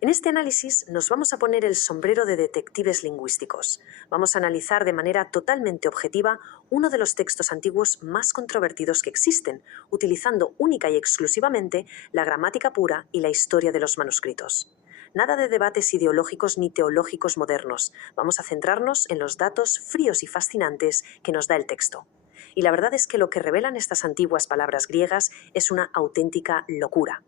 En este análisis nos vamos a poner el sombrero de detectives lingüísticos. Vamos a analizar de manera totalmente objetiva uno de los textos antiguos más controvertidos que existen, utilizando única y exclusivamente la gramática pura y la historia de los manuscritos. Nada de debates ideológicos ni teológicos modernos. Vamos a centrarnos en los datos fríos y fascinantes que nos da el texto. Y la verdad es que lo que revelan estas antiguas palabras griegas es una auténtica locura.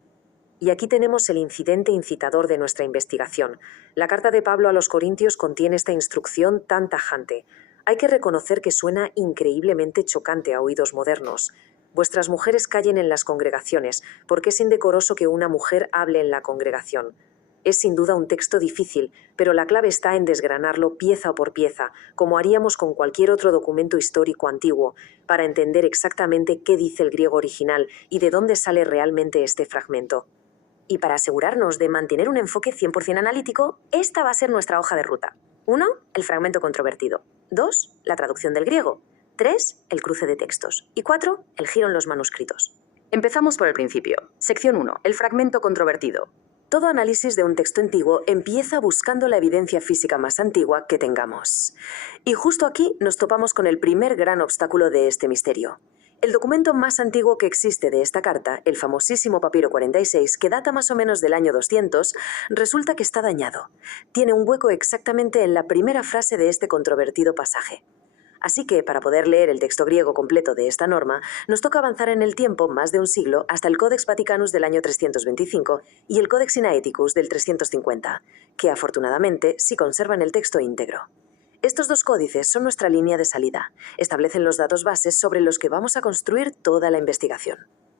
Y aquí tenemos el incidente incitador de nuestra investigación. La carta de Pablo a los Corintios contiene esta instrucción tan tajante. Hay que reconocer que suena increíblemente chocante a oídos modernos. Vuestras mujeres callen en las congregaciones, porque es indecoroso que una mujer hable en la congregación. Es sin duda un texto difícil, pero la clave está en desgranarlo pieza por pieza, como haríamos con cualquier otro documento histórico antiguo, para entender exactamente qué dice el griego original y de dónde sale realmente este fragmento. Y para asegurarnos de mantener un enfoque 100% analítico, esta va a ser nuestra hoja de ruta. 1. El fragmento controvertido. 2. La traducción del griego. 3. El cruce de textos. Y 4. El giro en los manuscritos. Empezamos por el principio. Sección 1. El fragmento controvertido. Todo análisis de un texto antiguo empieza buscando la evidencia física más antigua que tengamos. Y justo aquí nos topamos con el primer gran obstáculo de este misterio. El documento más antiguo que existe de esta carta, el famosísimo Papiro 46, que data más o menos del año 200, resulta que está dañado. Tiene un hueco exactamente en la primera frase de este controvertido pasaje. Así que, para poder leer el texto griego completo de esta norma, nos toca avanzar en el tiempo más de un siglo hasta el Codex Vaticanus del año 325 y el Codex Sinaiticus del 350, que afortunadamente sí conservan el texto íntegro. Estos dos códices son nuestra línea de salida. Establecen los datos bases sobre los que vamos a construir toda la investigación.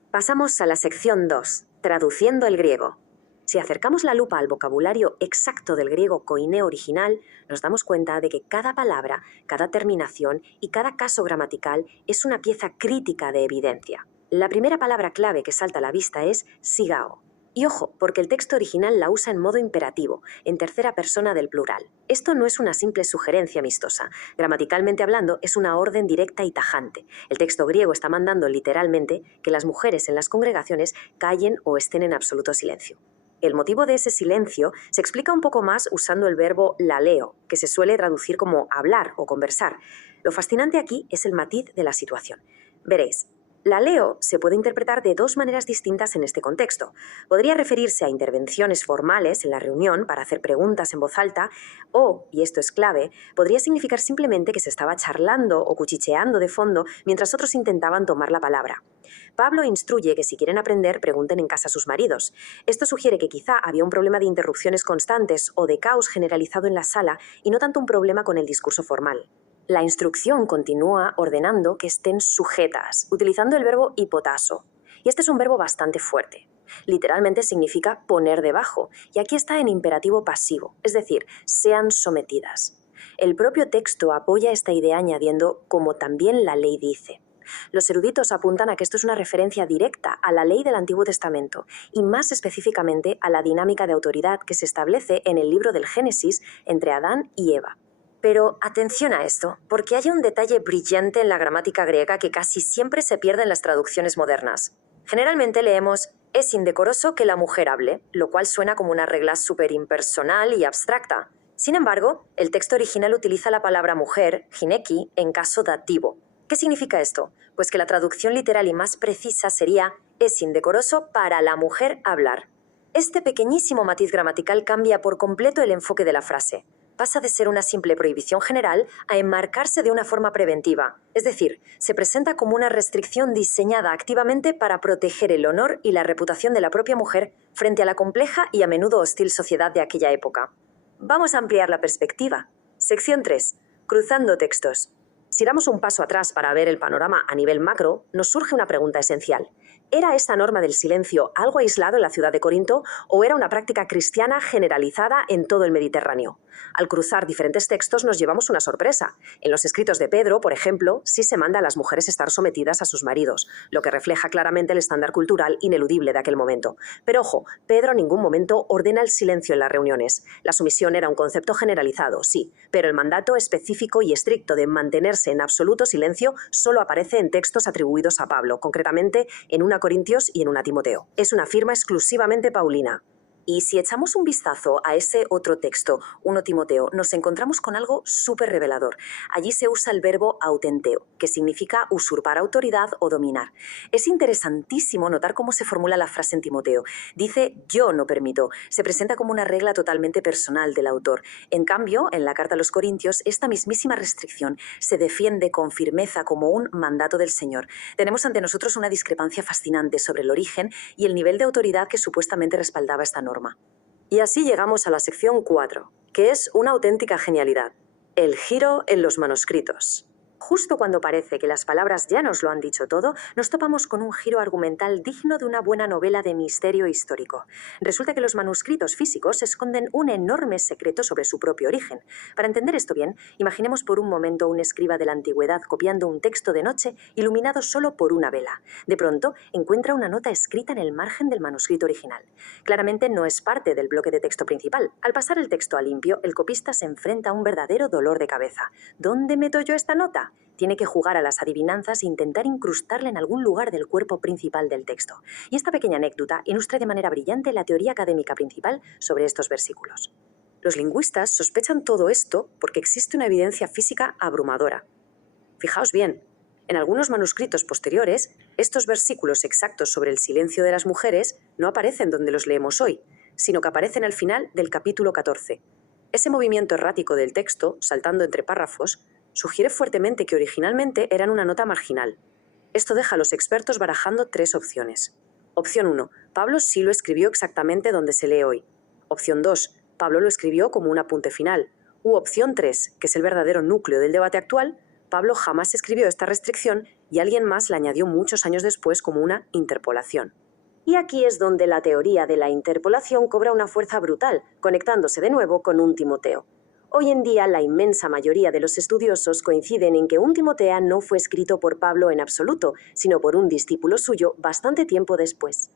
Pasamos a la sección 2, traduciendo el griego. Si acercamos la lupa al vocabulario exacto del griego koiné original, nos damos cuenta de que cada palabra, cada terminación y cada caso gramatical es una pieza crítica de evidencia. La primera palabra clave que salta a la vista es sigao. Y ojo, porque el texto original la usa en modo imperativo, en tercera persona del plural. Esto no es una simple sugerencia amistosa. Gramaticalmente hablando, es una orden directa y tajante. El texto griego está mandando literalmente que las mujeres en las congregaciones callen o estén en absoluto silencio. El motivo de ese silencio se explica un poco más usando el verbo laleo, que se suele traducir como hablar o conversar. Lo fascinante aquí es el matiz de la situación. Veréis, laleo se puede interpretar de dos maneras distintas en este contexto. Podría referirse a intervenciones formales en la reunión para hacer preguntas en voz alta o, y esto es clave, podría significar simplemente que se estaba charlando o cuchicheando de fondo mientras otros intentaban tomar la palabra. Pablo instruye que si quieren aprender, pregunten en casa a sus maridos. Esto sugiere que quizá había un problema de interrupciones constantes o de caos generalizado en la sala y no tanto un problema con el discurso formal. La instrucción continúa ordenando que estén sujetas, utilizando el verbo hipotasso. Y este es un verbo bastante fuerte. Literalmente significa poner debajo, y aquí está en imperativo pasivo, es decir, sean sometidas. El propio texto apoya esta idea añadiendo como también la ley dice. Los eruditos apuntan a que esto es una referencia directa a la ley del Antiguo Testamento y más específicamente a la dinámica de autoridad que se establece en el libro del Génesis entre Adán y Eva. Pero atención a esto, porque hay un detalle brillante en la gramática griega que casi siempre se pierde en las traducciones modernas. Generalmente leemos «es indecoroso que la mujer hable», lo cual suena como una regla súper impersonal y abstracta. Sin embargo, el texto original utiliza la palabra mujer, gineki, en caso dativo. ¿Qué significa esto? Pues que la traducción literal y más precisa sería «es indecoroso para la mujer hablar». Este pequeñísimo matiz gramatical cambia por completo el enfoque de la frase. Pasa de ser una simple prohibición general a enmarcarse de una forma preventiva. Es decir, se presenta como una restricción diseñada activamente para proteger el honor y la reputación de la propia mujer frente a la compleja y a menudo hostil sociedad de aquella época. Vamos a ampliar la perspectiva. Sección 3. Cruzando textos. Si damos un paso atrás para ver el panorama a nivel macro, nos surge una pregunta esencial. ¿Era esta norma del silencio algo aislado en la ciudad de Corinto o era una práctica cristiana generalizada en todo el Mediterráneo? Al cruzar diferentes textos nos llevamos una sorpresa. En los escritos de Pedro, por ejemplo, sí se manda a las mujeres estar sometidas a sus maridos, lo que refleja claramente el estándar cultural ineludible de aquel momento. Pero ojo, Pedro en ningún momento ordena el silencio en las reuniones. La sumisión era un concepto generalizado, sí, pero el mandato específico y estricto de mantenerse en absoluto silencio solo aparece en textos atribuidos a Pablo, concretamente en una Corintios y en una Timoteo. Es una firma exclusivamente paulina. Y si echamos un vistazo a ese otro texto, 1 Timoteo, nos encontramos con algo súper revelador. Allí se usa el verbo autenteo, que significa usurpar autoridad o dominar. Es interesantísimo notar cómo se formula la frase en Timoteo. Dice yo no permito. Se presenta como una regla totalmente personal del autor. En cambio, en la carta a los Corintios, esta mismísima restricción se defiende con firmeza como un mandato del Señor. Tenemos ante nosotros una discrepancia fascinante sobre el origen y el nivel de autoridad que supuestamente respaldaba esta norma. Y así llegamos a la sección 4, que es una auténtica genialidad: el giro en los manuscritos. Justo cuando parece que las palabras ya nos lo han dicho todo, nos topamos con un giro argumental digno de una buena novela de misterio histórico. Resulta que los manuscritos físicos esconden un enorme secreto sobre su propio origen. Para entender esto bien, imaginemos por un momento un escriba de la antigüedad copiando un texto de noche iluminado solo por una vela. De pronto, encuentra una nota escrita en el margen del manuscrito original. Claramente no es parte del bloque de texto principal. Al pasar el texto a limpio, el copista se enfrenta a un verdadero dolor de cabeza. ¿Dónde meto yo esta nota? Tiene que jugar a las adivinanzas e intentar incrustarla en algún lugar del cuerpo principal del texto. Y esta pequeña anécdota ilustra de manera brillante la teoría académica principal sobre estos versículos. Los lingüistas sospechan todo esto porque existe una evidencia física abrumadora. Fijaos bien, en algunos manuscritos posteriores, estos versículos exactos sobre el silencio de las mujeres no aparecen donde los leemos hoy, sino que aparecen al final del capítulo 14. Ese movimiento errático del texto, saltando entre párrafos, sugiere fuertemente que originalmente eran una nota marginal. Esto deja a los expertos barajando 3 opciones. Opción 1. Pablo sí lo escribió exactamente donde se lee hoy. Opción 2. Pablo lo escribió como un apunte final. U opción 3, que es el verdadero núcleo del debate actual: Pablo jamás escribió esta restricción y alguien más la añadió muchos años después como una interpolación. Y aquí es donde la teoría de la interpolación cobra una fuerza brutal, conectándose de nuevo con 1 Timoteo. Hoy en día, la inmensa mayoría de los estudiosos coinciden en que 1 Timoteo no fue escrito por Pablo en absoluto, sino por un discípulo suyo bastante tiempo después.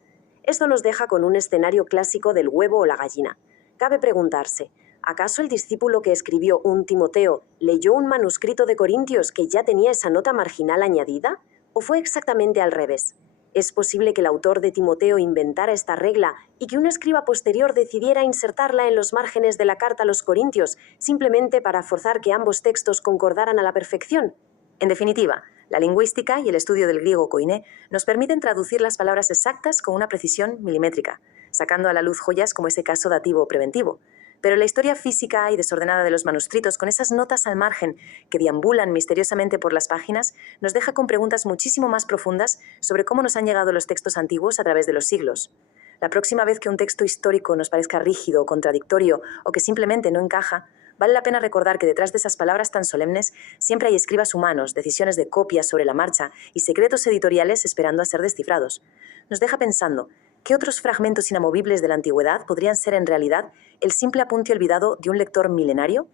Esto nos deja con un escenario clásico del huevo o la gallina. Cabe preguntarse, ¿acaso el discípulo que escribió 1 Timoteo leyó un manuscrito de Corintios que ya tenía esa nota marginal añadida? ¿O fue exactamente al revés? ¿Es posible que el autor de Timoteo inventara esta regla y que un escriba posterior decidiera insertarla en los márgenes de la carta a los Corintios simplemente para forzar que ambos textos concordaran a la perfección? En definitiva, la lingüística y el estudio del griego koiné nos permiten traducir las palabras exactas con una precisión milimétrica, sacando a la luz joyas como ese caso dativo o preventivo. Pero la historia física y desordenada de los manuscritos, con esas notas al margen que deambulan misteriosamente por las páginas, nos deja con preguntas muchísimo más profundas sobre cómo nos han llegado los textos antiguos a través de los siglos. La próxima vez que un texto histórico nos parezca rígido o contradictorio o que simplemente no encaja, vale la pena recordar que detrás de esas palabras tan solemnes siempre hay escribas humanos, decisiones de copia sobre la marcha y secretos editoriales esperando a ser descifrados. Nos deja pensando, ¿qué otros fragmentos inamovibles de la antigüedad podrían ser en realidad el simple apunte olvidado de un lector milenario?